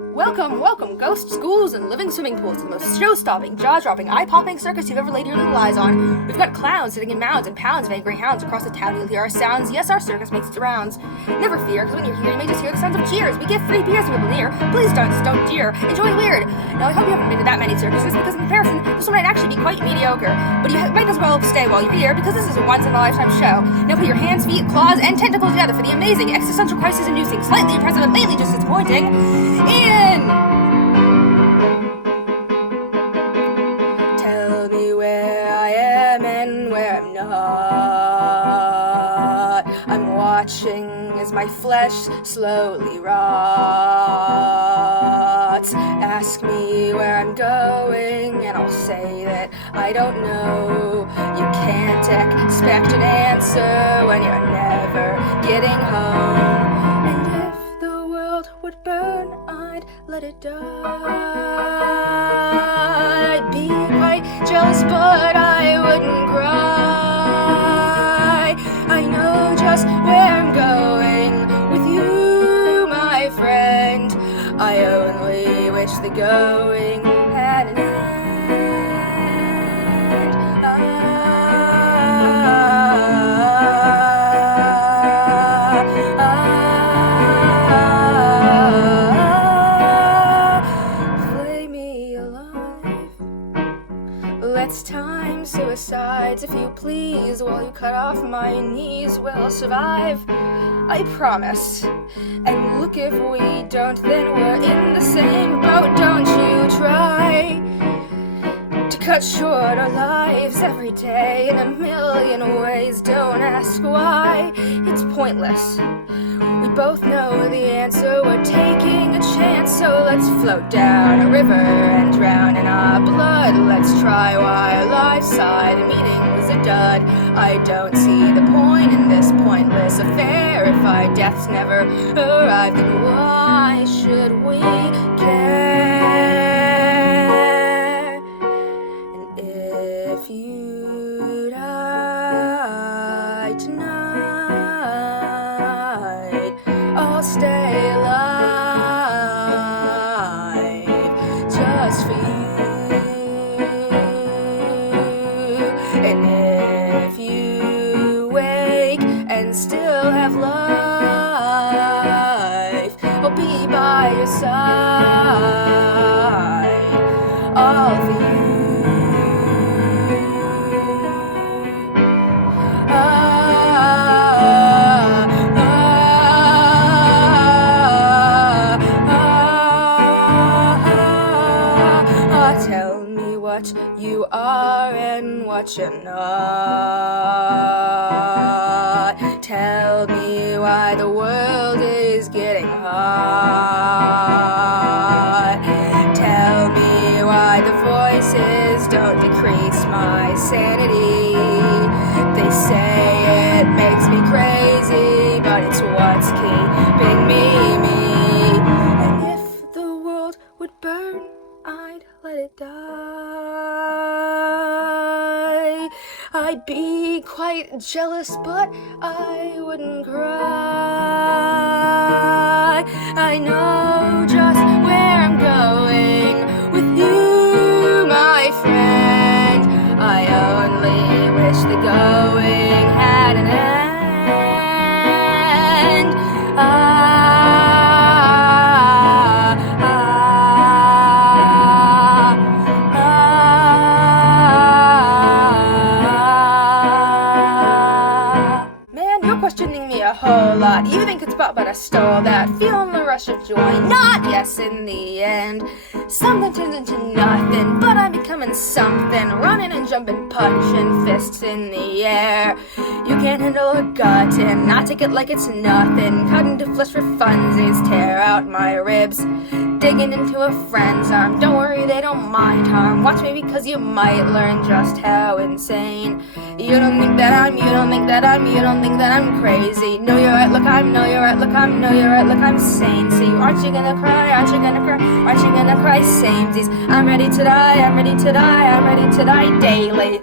Welcome, ghosts, ghouls, and living swimming pools to the most show-stopping, jaw-dropping, eye-popping circus you've ever laid your little eyes on. We've got clowns sitting in mounds and pounds of angry hounds across the town. You'll hear our sounds. Yes, our circus makes its rounds. Never fear, because when you're here, you may just hear the sounds of cheers. We give free beers to people near. Please don't jeer. Enjoy weird. Now, I hope you haven't been to that many circuses, because in comparison, this one might actually be quite mediocre. But you might as well stay while you're here, because this is a once-in-a-lifetime show. Now put your hands, feet, claws, and tentacles together for the amazing, existential crisis inducing, slightly impressive, and mainly just disappointing, Tell me where I am and where I'm not. I'm watching as my flesh slowly rots. Ask me where I'm going and I'll say that I don't know. You can't expect an answer when you're never getting home. And if the world would burn, I'd let it die. I'd be quite jealous, but I wouldn't cry. I know just where I'm going with you, my friend. I only wish the going had an end. Flay me alive. Let's time suicides, if you please, while you cut off my knees. We'll survive, I promise. And look, if we don't, then we're in the same boat. Don't you try to cut short our lives every day in a million ways. Don't ask why, it's pointless. We both know the answer, we're taking a chance. So let's float down a river and drown in our blood. Let's try while our side meeting was a dud. I don't see the point in this pointless affair. If our deaths never arrive, then why should we care? And if you die tonight, I'll stay alive just for you. And if you wake and still have life, I'll be by your side, all for you. Tell me what you are and what you're not. Tell me why the world is getting hot. Tell me why the voices don't decrease my sanity. They say it makes me crazy, but it's what's keeping me. And if the world would burn, I'd let it die. I'd be quite jealous, but I wouldn't cry. I know just where I'm going with you, my friend. I only wish the going had an end. Questioning me a whole lot. You think it's about, but I stole that. Feeling the rush of joy, not yes in the end. Something turns into nothing, but I'm becoming something. Running and jumping, punching fists in the air. You can't handle a gut, and I take it like it's nothing. Cut into flesh for funsies, tear out my ribs. Digging into a friend's arm. Don't worry, they don't mind harm. Watch me, because you might learn just how insane. You don't think that I'm crazy. No, you're right, look, I'm sane. See, aren't you gonna cry? Samesies. I'm ready to die daily.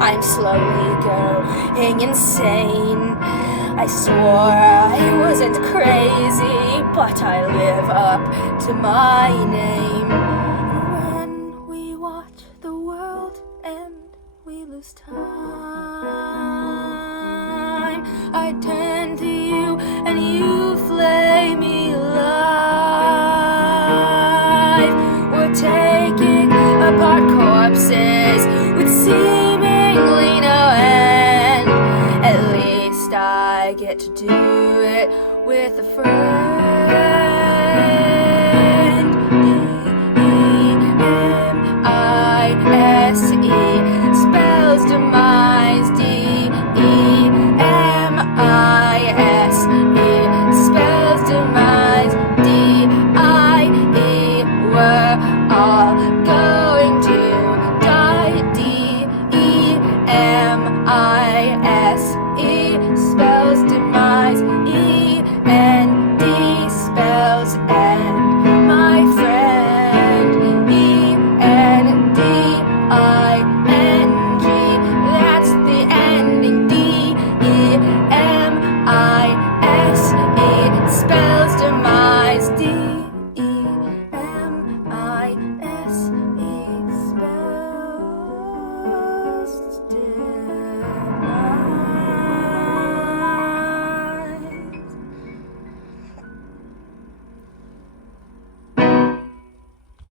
I'm slowly going insane. I swore I wasn't crazy, but I live up to my name. And when we watch the world end, we lose time. I turn to you and you flay me alive. We're taking apart corpses with seemingly no end. At least I get to do it with a friend. D-E-M-I-S-E spells demise. D-E-M-I-S-E spells demise. D-I-E, we're all